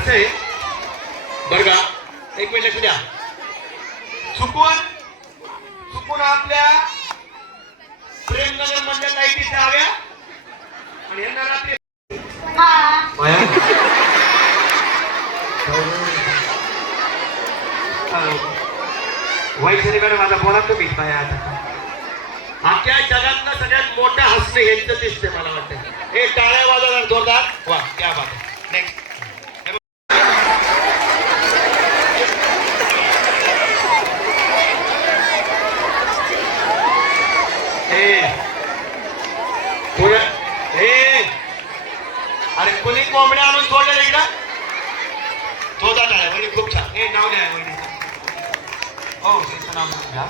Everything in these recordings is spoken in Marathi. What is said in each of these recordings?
कसं आहे बरं का, एक मिनिट लक्ष द्या. चुकून चुकून आपल्या प्रेमनगर मधल्या लाईटी हव्या आणि यांना रात्री वाईट मॅडम माझा बोला तुम्ही काय आता अख्ख्या जगातलं सगळ्यात मोठं हसणं यांचं दिसते मला वाटतं. हे टाळ्या वाजवणार जोरदार. वा क्या बात आहे. नेक्स्ट अरे कुणी कोंबड्या आणून सोडलं इकडं जोरदार टाळ्या. वहिनी खूप छान. हे नाव द्या वहिनी. हो त्यांचं नाव घ्या.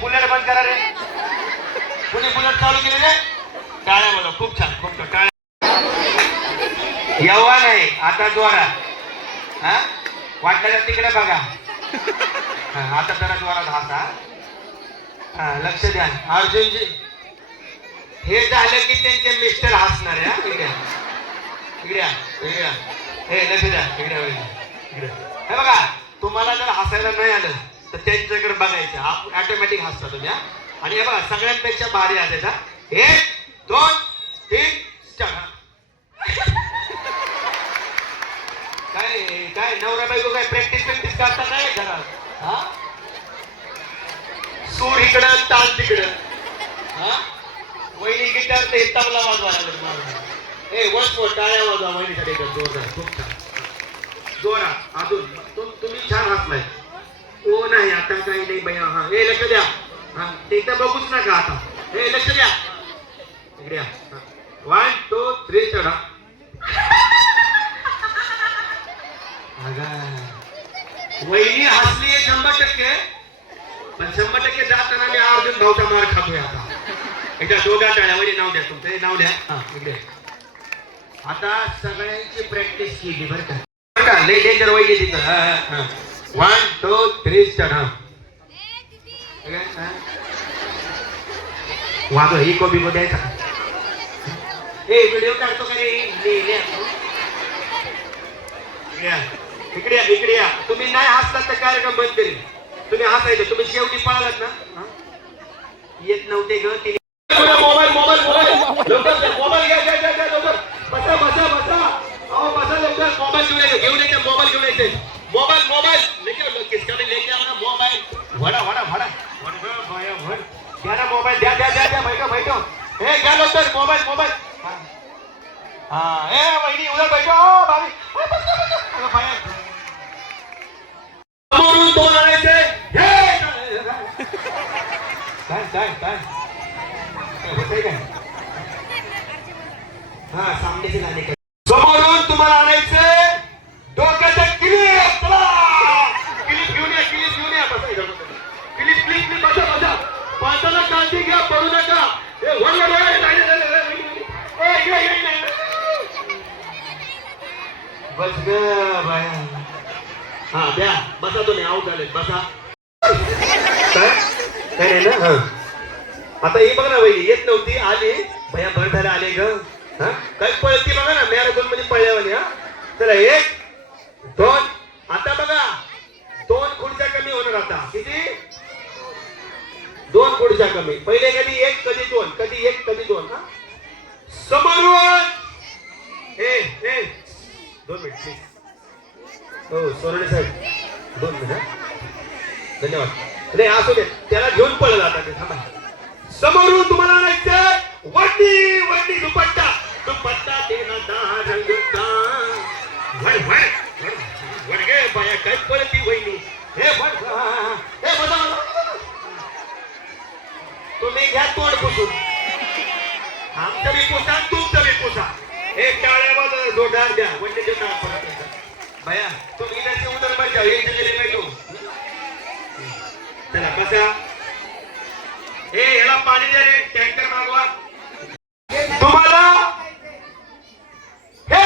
बुलेट बंद करा रे. कुणी बुलेट चालू केले रे. टाळ्या बोला. खूप छान खूप छान. टाळ्या एवढा नाही आता जोरात. हा वाटलं तिकडे बघा. आता जरा जोरात हाता. हा लक्ष द्या. अर्जुनजी हे झालं की त्यांचे मिस्टर हसणार आहे. इकडे इकडे इकडे हे लक्ष द्या. इकडे इकडे हे बघा. तुम्हाला जर हसायला नाही आलं तर त्यांच्याकडे बघायचं. ऑटोमॅटिक हसता तुम्ही. आणि हे बघा सगळ्यांपेक्षा भारी हसायचा. 1 2 3 स्टार्ट. काय काय नवरा बायको काय प्रॅक्टिस करता काय घरात. हा सूर इकडं ताल तिकडं. हा वहिनी गिटार ते तबला वाजवायला. ए वच टाळ्या वाजवा वहिनीसाठी जोरदार. खूप छान जोरात. अजून तुम्ही छान हसलाय. ओ नाही आता काही नाही बाई. हा हे लक्ष द्या. हा ते तर बघूच नका आता. हे लक्ष द्या. इकडे 1 2 3 चढा. वहिनी हसली 100%. पण 100% जाताना मी अर्जुन भाऊचा मार खातोय आता. एकदा दोघा टाळ्या. वहिनी नाव द्या तुमचं. हे नाव द्या. हा इकडे आता सगळ्यांची प्रॅक्टिस केली बरं का. बरं का लई डेंजर वहिनी तिथं. 1 2 3 चढा. वाजव इको बिको द्यायचा. ए व्हिडिओ काढतो का रे. इकडे इकडे या. तुम्ही नाही हसलात तर कार्यक्रम बंद करेल. तुम्ही हसायचं. तुम्ही शेवटी पळालात ना. येत नव्हते ग तिने. मोबाईल मोबाईल मोबाईल लवकर मोबाईल घ्या घ्या घ्या लवकर. बसा बसा बसा. अहो बसा लवकर. मोबाईल घेऊन येते. मोबाईल घेऊन येते. मोबाईल मोबाईल लेके किसका लेके आना मोबाईल. वडा वडा वडा भाया भर घ्या ना मोबाईल. द्या द्या द्या द्या. बैठो बैठो. हे घ्या लवकर मोबाईल मोबाईल. हा ए वहिनी उधर बैठो. भाभी समोरून दोन आणायचे. काय काय काय होतंय काय. हा सामनेचे गाणे काय. समोरून तुम्हाला आणायचं डोक्याचं क्लिप. चला क्लिप घेऊन या. क्लिप घेऊन या. बसा क्लिप प्लीज प्लीज बसा बसा. पाहताना काळजी घ्या. पडू नका. हे बस ग बाया. हा द्या. बसा तुम्ही. आऊट झाले. बसा. काय नाही ना. हा आता ही बघ ना वहिनी येत नव्हती आली. भया भर झाला आले ग. हा काय पळती बघा ना. मॅरेथॉन मध्ये पळल्यावानी. हा चला 1 2. आता बघा 2 खुर्च्या कमी होणार. आता किती 2 खुर्च्या कमी. पहिले कधी 1 कधी 2 कधी 1 कधी 2. हा समोरून. ए 2 मिनिट. हो सोनवणे साहेब 2 मिनिट. धन्यवाद. नाही असू दे. त्याला घेऊन पळलं आता ते. थांबा. समोरून तुम्हाला आणायचं वरती वरती दुपट्टा. दुपट्टा देना 10 रंग का. वळ वळ वळ गे बाया काय पळती वहिनी. हे बघा हे बघा. तुम्ही घ्या तोंड पुसून. आमचं बी पुसा तुमचं बी पुसा. एक टाळ्या वाजवा जोरदार द्या. वडले देऊ बाया तुम्ही त्याची उतर पाहिजे. एक गेले नाही तू. चला बसा. ए याला पाणी द्या रे. टँकर मागवा. तुम्हाला हे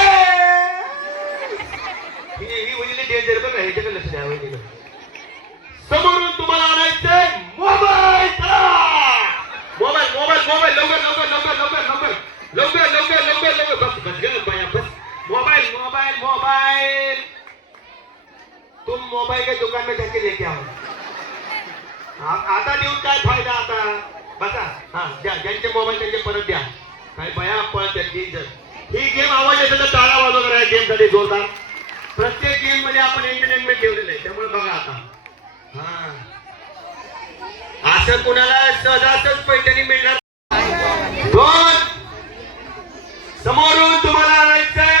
डेंजर बघा ह्याच्याकडे लक्ष द्या वहिनीकडे. समोरून तुम्हाला आणायचंय मोबाईल. मोबाईल मोबाईल मोबाईल लवकर लवकर लवकर लवकर लवकर लवकर लवकर लवकर लवकर बस बस ग बाया बस. Mobile mobile mobile. तुम मोबाइल के दुकान में जाके लेके आओ. आता देऊन काय फायदा आता. बसा हा द्या ज्यांचे मोबाईल त्यांचे परत द्या. काय बाया पळतात डेंजर. ही गेम आवाज येतो तर टाळा वाजवणार आहे गेम साठी जोरदार. प्रत्येक गेम मध्ये आपण एंटरटेनमेंट ठेवलेलं आहे त्यामुळे बघा आता. हा असं कुणाला सहजासहज पैठणी मिळणार. दोन समोरून तुम्हाला आणायचंय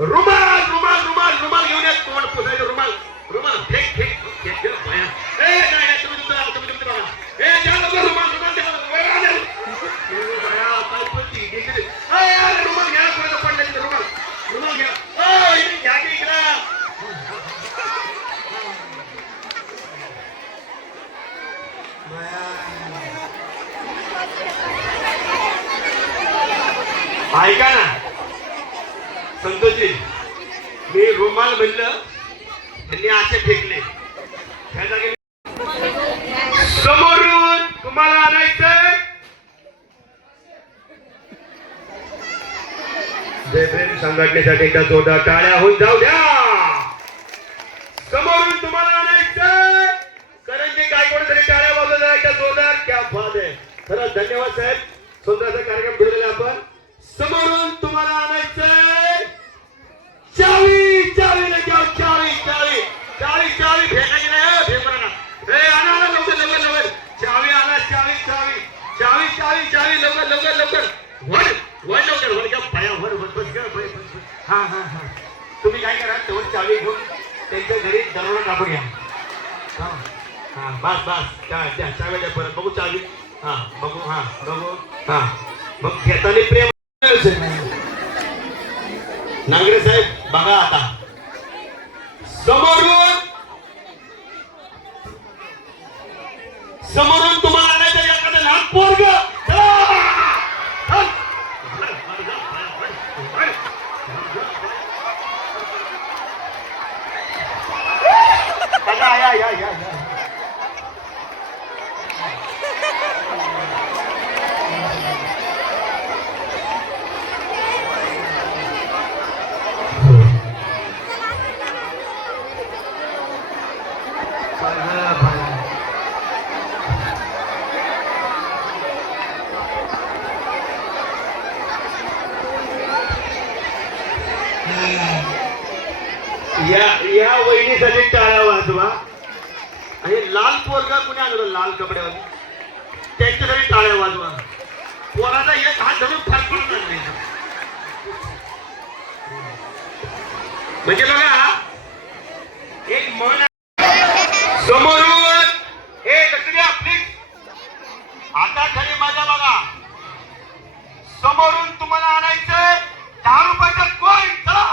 रुमाल. रुमाल रुमाल रुमाल घेऊन या. तुम्हाला पुसायचं रुमाल. रुमाल फेक फेक फेक बाया. ए नाही नाही तुम्ही तुमचं तुम्ही तुमचं बघा. ए द्या लवकर रुमाल रुमाल द्या. रुमाल घ्या कोणाला पडलं तिथं रुमाल. रुमाल घ्या. घ्या की इकडं. ऐका ना संतोषजी मी रुमाल म्हणलं त्यांनी असे फेकले. त्या जागी समोरून तुम्हाला आणायचंय जय प्रेम संघटनेसाठी एकदा जोरदार टाळ्या होऊन जाऊ द्या. समोरून तुम्हाला आणायचंय करंजी गायकवाडसाठी टाळ्या वाजवल्या एकदा जोरदार. क्या बात आहे. खरंच धन्यवाद साहेब. स्वतःचा कार्यक्रम ठेवलेला आपण. समोरून तुम्हाला आणायचंय चावी. चावी जाऊ चावी चावी चावी चावी फेकायची नाही. फेकणार ना. हे आणा लवकर लवकर लवकर. चावी आणा चावी चावी चावी चावी चावी लवकर लवकर लवकर. वर वर लवकर वर घ्या पाया वर वर बस घ्या. हा हा हा तुम्ही काय करा तेवढी चावी घेऊन त्यांच्या घरी दरवाजा टाकून घ्या. हा हा बस बस द्या चावी द्या परत. बघू चावी. हा बघू हा बघू हा मग घेताना प्रेम. नांगरे साहेब बघा आता समोरून समोरून तुम्हाला आणायचं एखादं लहान पोरग. या या या या वहिनीसाठी टाळ्या वाजवा. आणि लाल पोरगा कुणी आणलं लाल कपड्यावर त्यांच्यासाठी टाळ्या वाजवा. पोराचा एक हात धरून फाटून आणले. म्हणजे बघा एक मन समोरून हे लक्ष्मी आपली. आता खरी माझ्या बघा समोरून तुम्हाला आणायचंय 10 रुपयाचा कॉइन. चला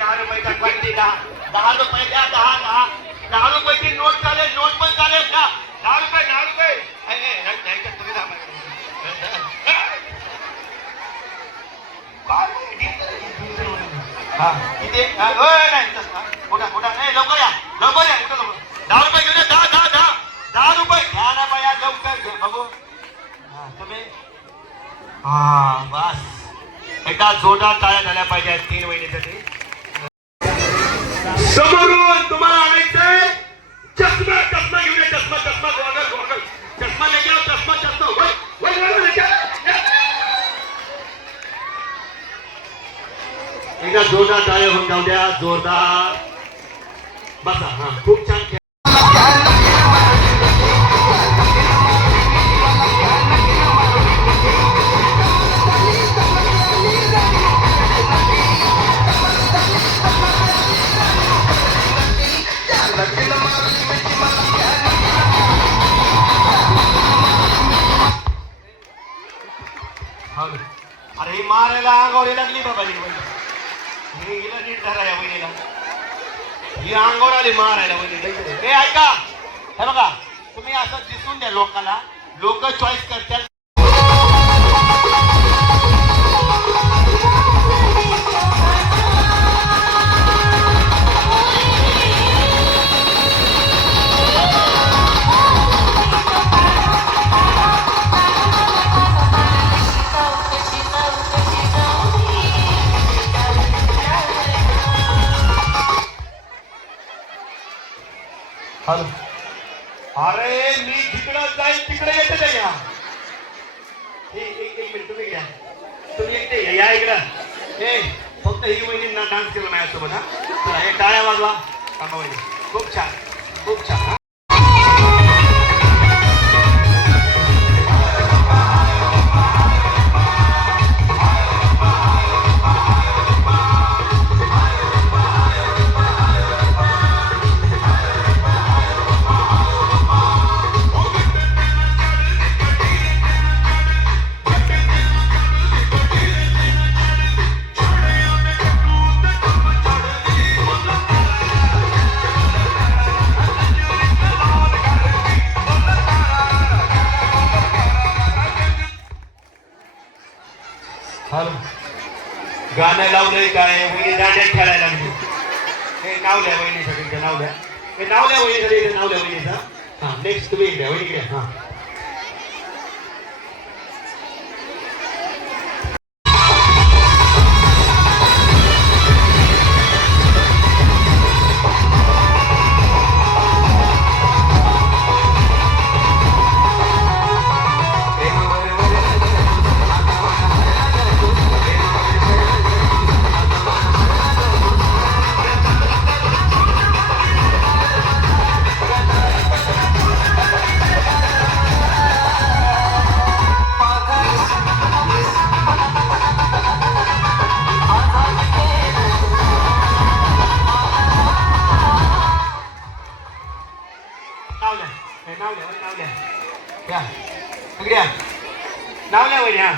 10 रुपयाचा कॉइन. 10 रुपये द्या. 10 रुपयाची नोट चालेल. नोट पण चालेल का. 10 रुपये 10 रुपये. तुम्ही हा किती नाही कुठं कुठं नाही लवकर या लवकर या. कुठं लवकर 10 रुपये घेऊन 10 रुपये घ्या ना बाया लवकर घे. बघू हा तुम्ही हा बस एकदा जोरदार टाळ्या झाल्या पाहिजे 3 महिन्यासाठी. समोरून तुम्हाला आणायचंय चष्मा. चष्मा घेऊन या. चष्मा चष्मा गॉगल गॉगल चष्मा लेके आओ. चष्मा चष्मा वर वर लेके एकदा जोरदार टाळ्या होऊन जाऊ द्या. जोरदार बसा. हा खूप छान. अरे ही मारायला अंगावर लागली बाबा. हिला नीट धरा या बहिणीला. ही अंगावर आली मारायला बहिणी. हे ऐका हे बघा तुम्ही असं दिसून द्या लोकांना. लोक चॉईस करतात. हॅलो. अरे मी जिकडं जाईल तिकडे येते का या एक मिनिट तुम्ही घ्या. तुम्ही एकटे या इकडं. ए फक्त ही वहिनींना डान्स केला माझ्यासोबत. हा चला हे टाळ्या वाजवा. कामा वहिनी खूप छान खूप छान. हॅलो. गाणं लावलंय काय वहिनी दांड्या खेळायला लागली. हे नावल्या वहिनीसाठी नावल्या. हे नावल्या वहिनीसाठी नावल्या वहिनीचा. हा नेक्स्ट तुम्ही इकडे वहिनीकडे. हा नावल्या या इकडे नावल्या वहिनी. हा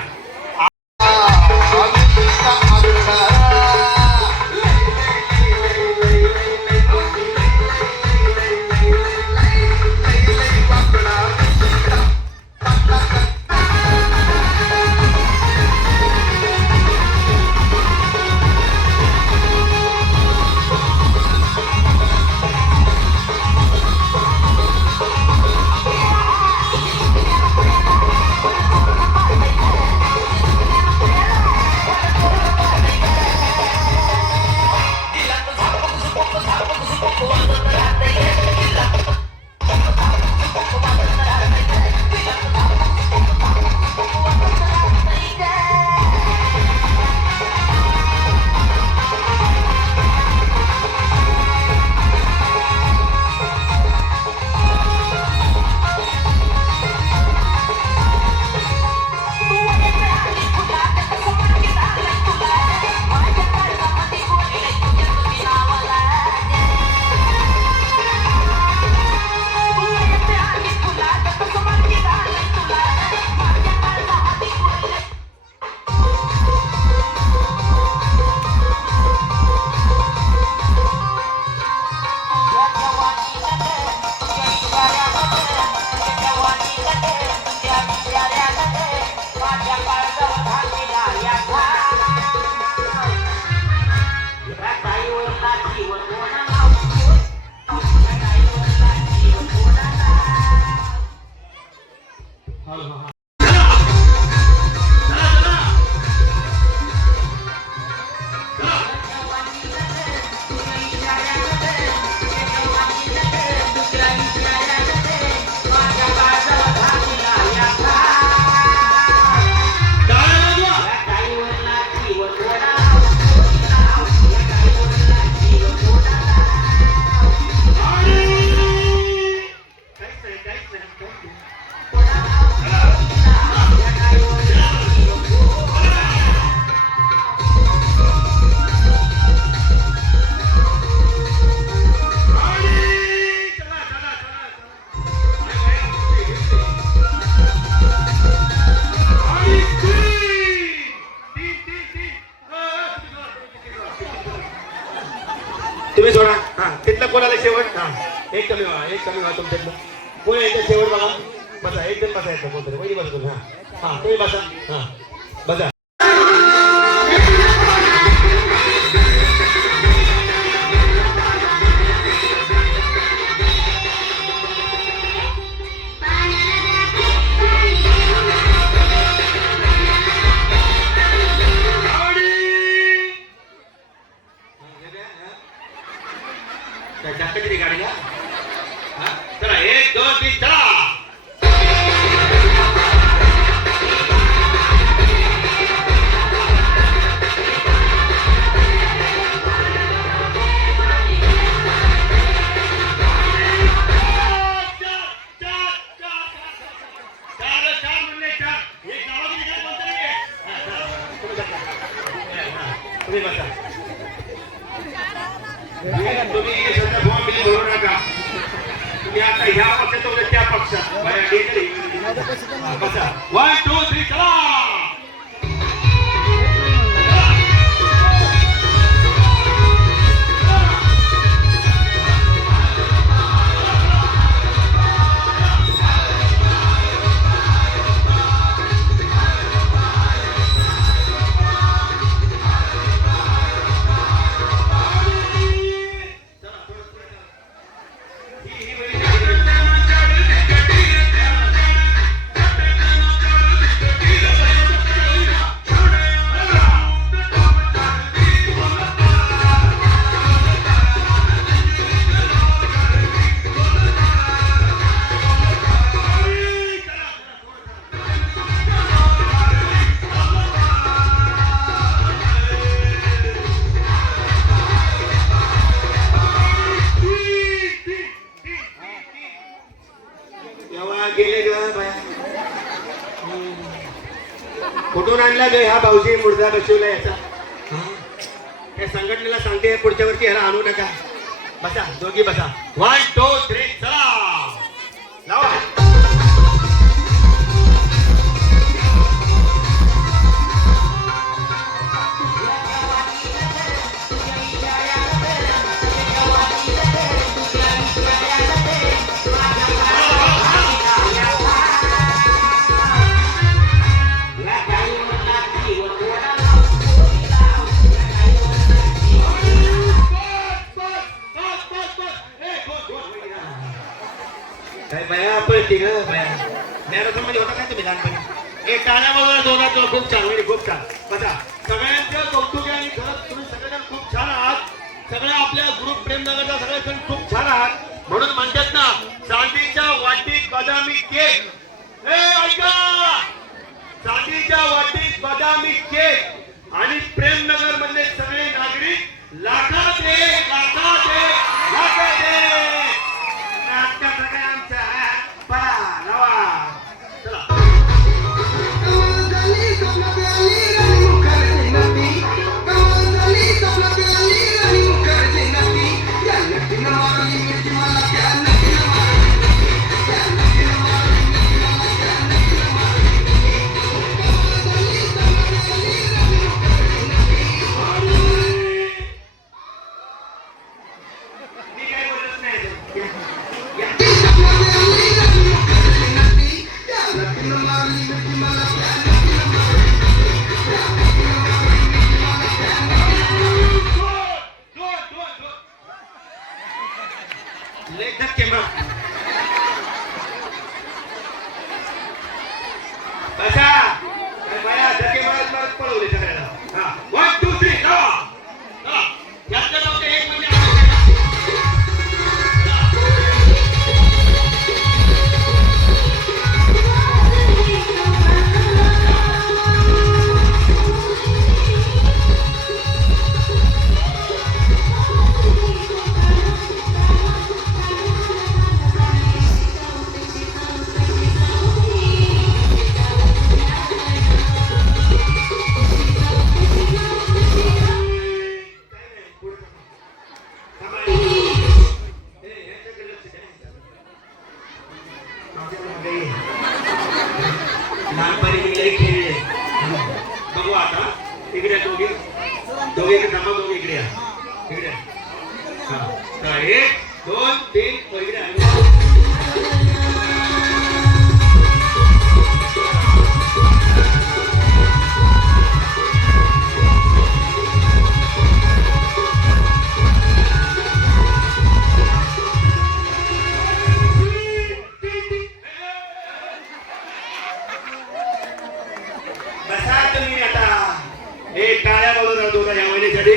तुम्ही सोडा. हा तिथलं कोणाला शेवट. हा एक कमी व्हा तुमच्यातलं कोण यायचं शेवट बघा. बसा एकदम बसा येतं कोणतरी वहिनी बसा तुम्ही. हा हा तुम्ही बसा. हा बसा. जास्त किती गाडीला हा? चला 1 2 3 चला. तुम्ही बसा. तुम्ही सध्या फॉर्म बिल भरू नका. तुम्ही आता ह्या पक्षात होते त्या पक्षात बसा. 1 2 3 चला. गेले ग बाया. कुठून आणला ग हा भाऊजी मुर्दा बसवला याचा. त्या संघटनेला सांगते पुढच्या वर्षी ह्याला आणू नका. बसा दोघी बसा. 1 2 3 चला. लावा. काय बाया पळती ग बाया. मॅरेथॉन मध्ये होता काय तुम्ही लहानपणी. एक टाळ्या बघा दोघात खूप छान म्हणजे खूप छान. बसा. सगळ्यांचं कौतुक आहे आणि खरंच तुम्ही सगळेजण खूप छान आहात. सगळ्या आपल्या ग्रुप प्रेमनगरचा सगळेजण खूप छान आहात. म्हणून म्हणतात ना चांदीच्या वाटीत बदामी केक. हे ऐका, चांदीच्या वाटीत बदामी केक आणि प्रेमनगर मधले सगळे नागरिक लाखात एक लाखात एक लाखात एक. पळवले सगळ्याला. 1 2 3 चला. यातल्या जाऊ दे. 1 महिने लहानपणी मी लई खेळले. बघू आता इकडे दोघे दोघे थांबा. दोघे इकडे या. इकडे 1 2 3 इकडे. टाळ्या बोलवणार दोघा या महिन्यासाठी.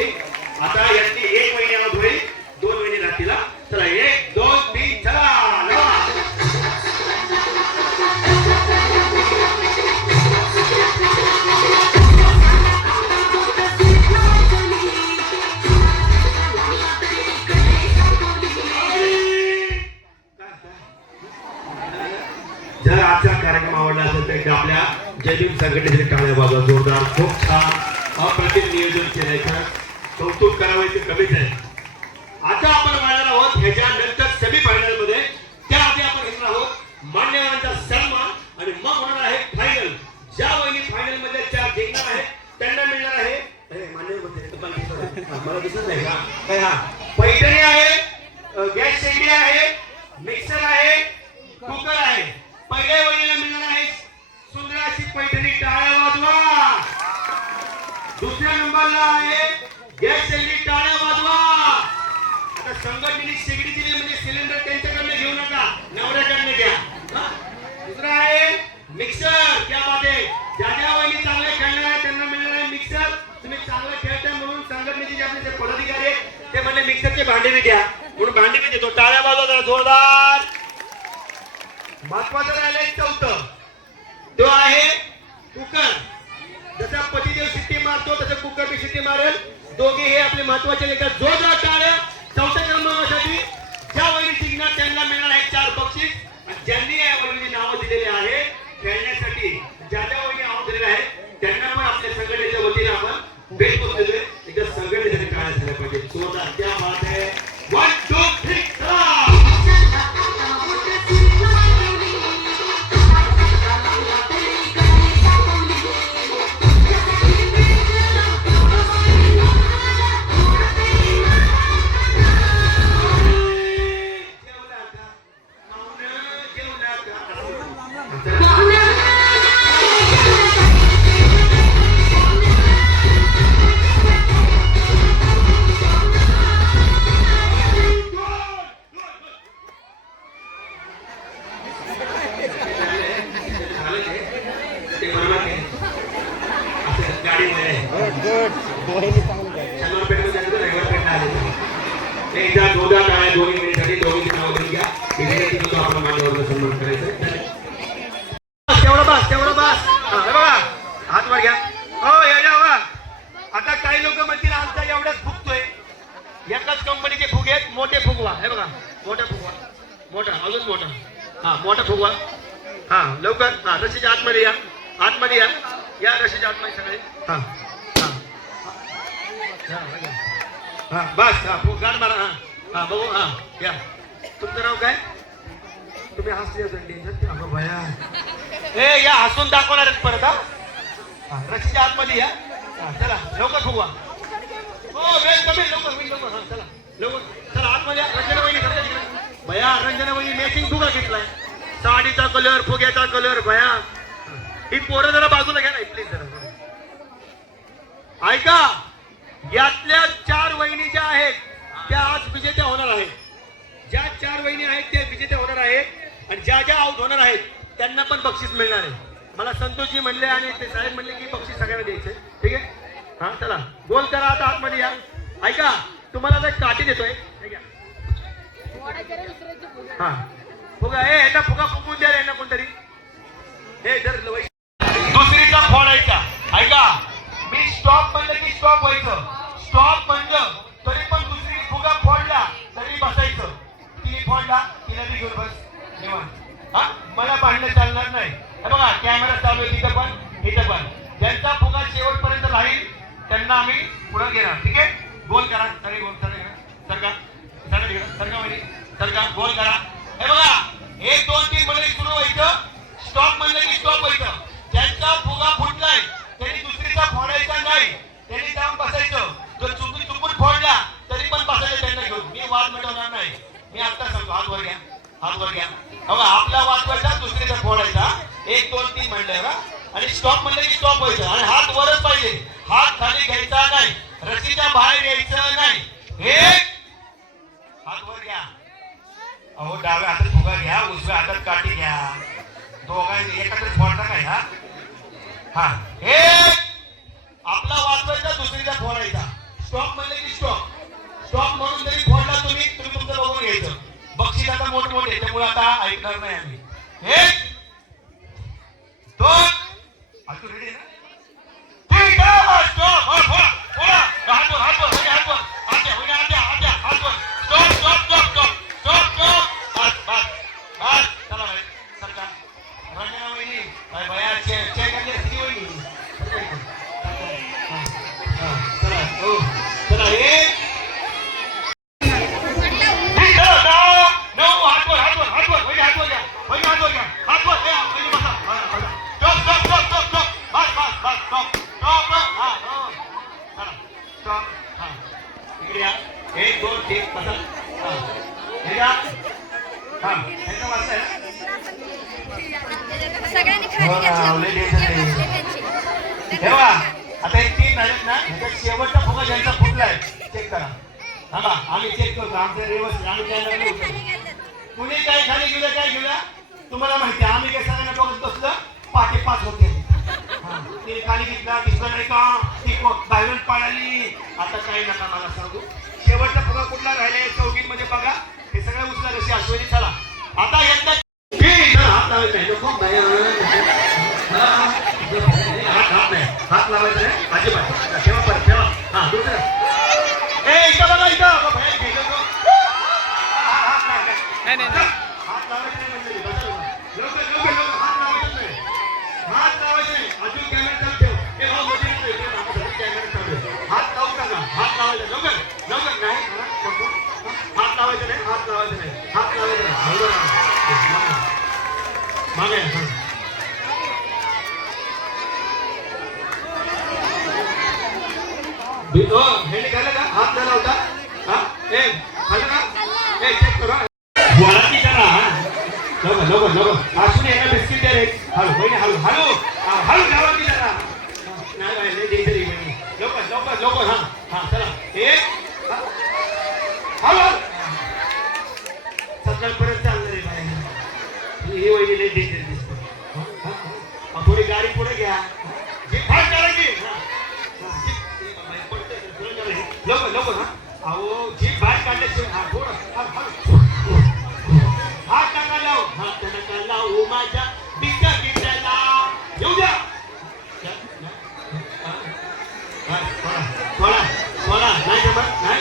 आता याची 1 महिन्यावर होईल. 2 महिने राहतील. चला 1 2 3 चला. आवडला असेल तर एकदा आपल्या जयभीम संघटनेचे टाळ्या वाजवा जोरदार. खूप छान अप्रतिम नियोजन केलंय. कौतुक करावं ते कमीच आहे. आता आपण मांडणार आहोत ह्याच्यानंतर सेमी फायनल मध्ये. त्याआधी आपण घेणार आहोत मान्यवरांचा सन्मान आणि मग होणार आहे फायनल. ज्या वहिनी फायनल मध्ये त्या जिंकणार आहेत त्यांना मिळणार आहे मला दिसत नाही का काय. हा पैठणी आहे, गॅस शेगडी आहे, मिक्सर आहे, कुकर आहे. पहिल्या वहिनीला मिळणार आहे सुंदर अशी पैठणी. टाळ्या वाजवा. दुसऱ्या नंबरला आहे गॅस शेगडी. टाळ्या वाजवा. आता संघटनेने शेगडी दिली म्हणजे सिलेंडर त्यांच्याकडनं घेऊ नका, नवऱ्याकडनं घ्या. दुसरा आहे मिक्सर. क्या बात आहे. ज्या ज्या वहिनी चांगले खेळणार आहे त्यांना मिळणार आहे मिक्सर. तुम्ही चांगलं खेळताय म्हणून संघटनेचे जे आपले पदाधिकारी आहेत ते म्हणले मिक्सरचे भांडे बी द्या म्हणून भांडे बी देतो. टाळ्या वाजवा जरा जोरदार. महत्वाचं राहिलंय चौथं, तो आहे कुकर. जसा पतिदेव शिट्टी मारतो तसं कुकर बी शिट्टी मारेल. दोघे हे आपले महत्वाचे लेखा. जोरदार टाळ्या. चौथ्या क्रमांकासाठी ज्या वहिनी जिंकणार त्यांना मिळणार आहे 4 बक्षीस. ज्यांनी या वहिनीची नावं दिलेली आहे खेळण्यासाठी, ज्या ज्या वहिनी नावं दिलेली आहेत त्यांना पण आपल्या संघटनेच्या वतीने आपण भेट करून देतोय. एकदा संघटनेसाठी टाळ्या झाल्या पाहिजे. जोरदार. त्या बात आहे. 1 2 3 हात वर घ्या. हो या. आता काही लोक म्हणतील आमचा एवढाच फुगतोय. एकाच कंपनीचे फुगे आहेत. मोठे फुगवा. हे बघा मोठा फुगवा. मोठा अजून मोठा. हा मोठा फुगवा. हा लवकर. हा रशीच्या आतमध्ये या. आतमध्ये या. या रशीच्या आतमध्ये सगळे. हा हा बस. हा गाड मारा. हा हा बघू. हा या. तुमचं नाव काय? तुम्ही हसले भया. हे या हसून दाखवणार आहेत परत. हा रशीच्या आतमध्ये या. चला लवकर फुगवा. हो वेळ कमी. लवकर. हा चला लवकर. चला आतमध्ये. रंजना वहिनी भया. रंजना वहिनी मॅचिंग फुगा घेतलाय. साडीचा कलर, फुग्याचा कलर. भया ही पोरं जरा बाजूला घ्या ना प्लीज जरा. ऐका, यातल्या 4 वहिनी ज्या आहेत त्या आज विजेत्या होणार आहेत. ज्या 4 वहिनी आहेत त्या विजेत्या होणार आहेत. आणि ज्या ज्या आउट होणार आहेत त्यांना पण बक्षीस मिळणार आहे. मला संतोषजी म्हणले आणि ते साहेब म्हणले की बक्षीस सगळ्यांना द्यायचे. ठीक आहे. हा चला गोल करा. आता आतमध्ये या. ऐका तुम्हाला आता काठी देतोय. हा फुगा. यांना फुगा फुगून द्या. यांना कोणतरी हे जर दुसरीचा फोडायचा. ऐका मी स्टॉप म्हणलं की स्टॉप व्हायचं. स्टॉप म्हणलं तरी पण दुसरी फुगा फोडला तरी बसायचं. तिने फोडला तिला बी घेऊन बस निवांत. हा मला भांडणं चालणार नाही. हे बघा कॅमेरा चालू आहे तिथं पण इथं पण. ज्यांचा फुगा शेवटपर्यंत राहील त्यांना आम्ही पुढे घेणार. ठीक आहे. गोल करा. सगळे गोल सरका सरका गोल करा. हे बघा 1 2 3 म्हणजे सुरू व्हायचं. स्टॉप म्हणलं की स्टॉप व्हायचं. ज्यांचा फुगा फुटलाय त्यांनी दुसरीचा फोडायचा नाही. त्यांनी जाऊन बसायचं. जर चुकून फोडला तरी पण बसायचं त्यांना घेऊन. मी वाद मिटवणार नाही. मी आता सांगतो. हात वर घ्या. हात वर घ्या. बघा आपला वाचवायचा दुसरीचा फोडायचा. 1 2 3 म्हणलं बघा. आणि स्टॉप म्हणलं की स्टॉप व्हायचं. आणि हात वरच पाहिजे. हात खाली घ्यायचा नाही. रशीच्या बाहेर यायचं नाही. हे हात वर घ्या. अहो डाव्या हातात फुगा घ्या. उजव्या हातात काठी घ्या. दोघांनी एकत्र फोडता काय. हा हा हे आपला वाचवायचा दुसरीचा फोडायचा. स्टॉप म्हणलं की स्टॉप. स्टॉप म्हणून जरी फोडला तुम्ही तुमचं बघून घ्यायचं. बक्षीस आता मोठमोठे त्यामुळे आता ऐकणार नाही आम्ही. 1 2 तू रेडी ना. ठीक आहे. स्टॉप. फोडा फोडा. हात वर हात वर हात वर. हात वर. Stop stop stop stop stop stop. बस बस बस. चला भाई सरका. रंजना वहिनी हा इकडे या 1 2 3 बसा हा हे घ्या हा ह्याचं वाजतंय ना सगळ्यांनी खाली तेव्हा आता हे 3 झालेत ना ह्याच्यात शेवटचा फुगा ज्यांचा फुटलाय चेक करा हा आम्ही चेक करतो आमचं रेवस आम्ही काय कुणी काय खाली गेलं काय गेलं तुम्हाला माहिती आहे आम्ही काय सगळ्यांना बघत बसलं 5:05 होते ते खाली घेतला दिसला नाही का ती बाहेरून पळाली आता काही नका मला सांगू शेवटचा फुगा कुठला राहिलाय चौकीमध्ये बघा हे सगळं उचला कशी अश्वनी चला आता येत हात लावायचा नाही नको हात लावायचा नाही अजिबात ठेवा परत ठेवा हा दुसरं ए इथं बघा इथं बाहेर गेलो नाही हात लावायचं नाही म्हणजे लवकर लवकर लवकर हात लावायचं नाही अजून कॅमेरा चालू ठेव ए हो मोठी कॅमेरा चालू हात लावू नका हात लावायचा लवकर लवकर नाही हात लावायचं नाही हात लावायचं नाही हात लावायचं नाही मागे हे निघालं का हात झाला होता हा ए खाल्लं का ए चेक करा बोलाची करा लवकर लवकर लवकर असून एका बिस्किट द्या रे हळू बहिणी हळू हळू हळू जावा की जरा नाही बाई लय डेंजर बहिणी लवकर लवकर लवकर हा हा चला एक हळू सकाळपर्यंत चालणार रे बाई ही वहिनी लय डेंजर दिसते थोडी गाडी पुढे घ्या जी फास्ट करायची लवकर लवकर हा अहो जी बाहेर काढल्याशिवाय हा थोडं हात नका लाव हात नका लावू माझ्या बिस्का बिस्काला येऊ द्या थोडा नाही जमत नाही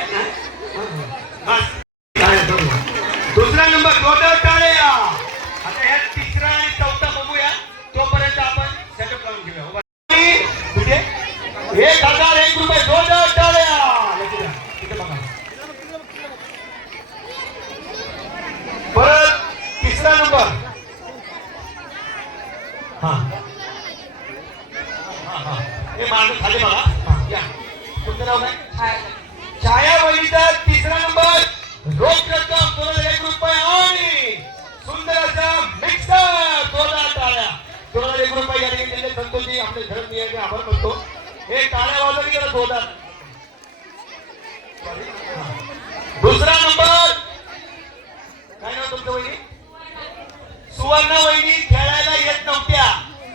दुसरा नंबर टोटल टाळ्या आता ह्या तिसरा आणि चौथा बघूया तोपर्यंत आपण सेटअप लावून घेऊया कुठे 1001 रुपये टोटल टाळ्या इथे बघा परत तिसरा नंबर हा हा हे माझं खाली बघा हा या तुमचं नाव काय छाया वहिनीचा तिसरा नंबर रोख रक्कम 2001 रुपये आणि सुंदर असा मिक्सर 12 टाळ्या 2001 रुपये यांनी दिले संतोषी आपले घर नियोजन आभार करतो हे टाळ्या वाजवली गेला 2000 दुसरा नंबर काय नाव तुमचं वहिनी सुवर्ण वहिनी खेळायला येत नव्हत्या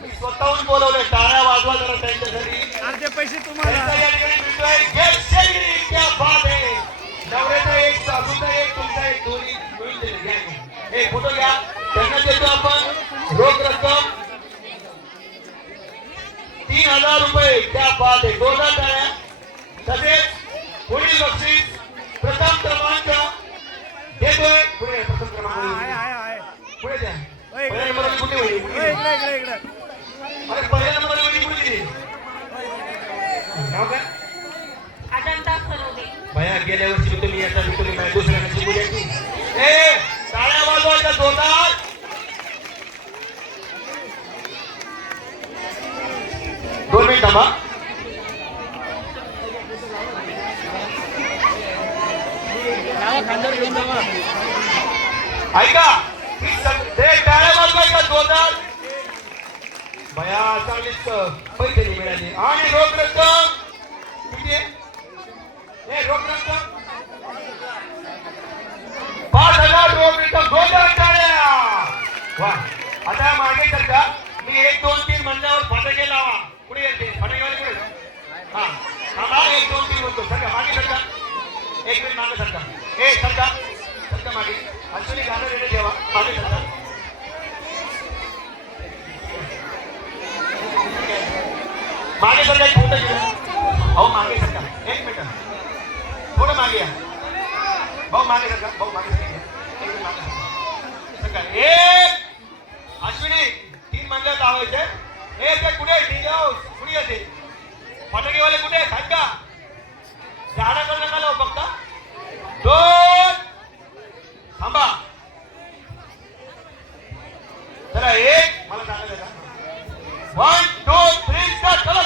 मी स्वतःहून बोलवले टाळ्या वाजवा जरा त्यांच्यासाठी अर्धे पैसे तुम्हाला या ठिकाणी मिळतोय गेट शेगडी क्या बात आहे नवऱ्याचा एक सासूचा एक तुमचा एक दोन्ही मिळून दिले घ्या एक फोटो घ्या त्यांना देतो आपण रोख रक्कम 3000 रुपये क्या बात आहे 2000 टाळ्या तसेच पुढील बक्षीस प्रथम क्रमांक देतोय पुढे प्रथम क्रमांक पुढे द्या पहिल्या नंबरची कुठे होईल अरे पहिल्या नंबर वहिनी कुठे दिली नाव काय अजंता सरोदे भया गेल्या वर्षी तुम्ही येता तुम्ही दुसऱ्या वर्षी बोलायची ए टाळ्या वाजवायच्या जोरात दोन मिनिट थांबा ऐका ते टाळ्या वाजवायच्या जोरात भया चांगलीच पैसे मिळाले आणि रोख रक्कम किती आहे हे रोख रक्कम 5000 रोख रक्कम 2000 टाळ्या वा आता मागे सरका मी 1 2 3 म्हणल्यावर फटाके लावा पुढे येते फटाकेवाले पुढे हा थांबा 1 2 3 म्हणतो सरका मागे सरका एक मिनिट मागे सरका ए सरका सरका मागे अश्विनी गाणं रेडी ठेवा मागे सरका मागे सरका एक फोटो घेऊन भाऊ मागे सरका 1 मिनिट थोडं मागे या भाऊ मागे सरका भाऊ मागे सरका एक अश्विनी 3 म्हणलं लावायचे ए ते कुठे कुठे येते फटाकेवाले कुठे आहेत का झाडाकडे नका लावू फक्त 2 थांबा चला 1 मला सांगा जरा 1 2 3 स्टार्ट चला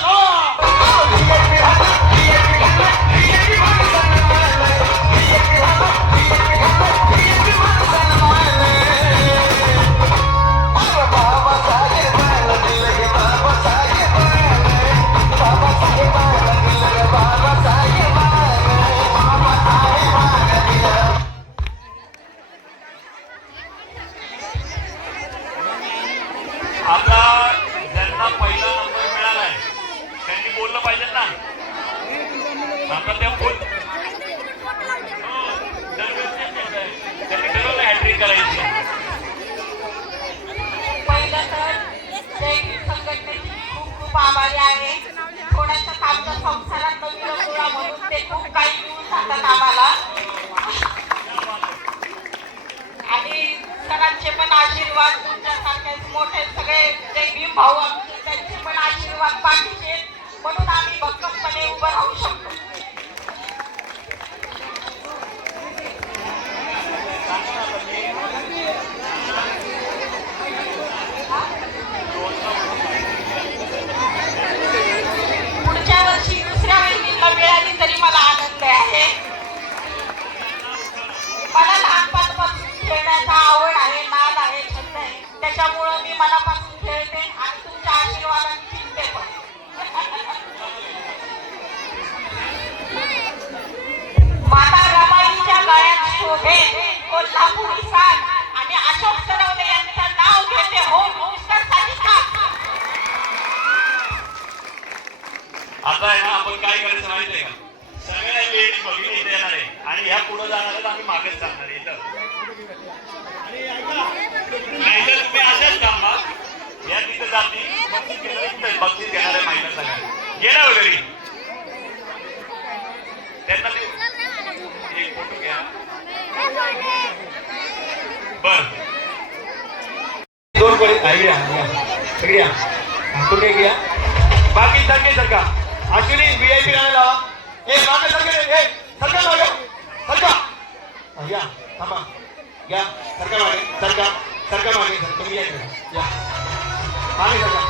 सांगतात आम्हाला आणि सगळ्यांचे पण आशीर्वाद तुमच्यासारखे मोठे सगळे जे भीम भाऊ आमचे त्यांचे पण आशीर्वाद पाठीचे म्हणून आम्ही भक्कमपणे उभं राहू शकतो. पुढच्या वर्षी दुसऱ्या महिन्याला मिळाली तरी मला आनंद आहे. मला लहानपणापासून खेळण्याचा आवड आहे, नाद आहे, छंद आहे. त्याच्यामुळं मी मनापासून खेळते आणि तुमच्या आशीर्वादाने जिंकते पण. माता रमाईच्या गळ्यात शोभे कोल्हापुरी साज आणि अशोक सनवणे यांचं नाव घेते हो मिस्टर साजिद. आता आहे ना आपण काय करायचं माहितीये का? सगळ्या लेडीज बघितली इथे येणार आहे आणि ह्या पुढे जाणार आहेत, आम्ही मागेच जाणार आहे इथं. नाहीतर तुम्ही असेच थांबा, या तिथे जाती बक्षीस घेणार आहे महिला सगळ्या गेला वगैरे त्यांना एक फोटो घ्या. बर दोन कडे घ्या सगळी कुठे घ्या बाकी सगळे सरका ऍक्च्युली VIP राहायला लावा. एक मागे सरका सरका मागे सरका घ्या थांबा घ्या सरका मागे सरका सरका मागे तुम्ही या मागे सरका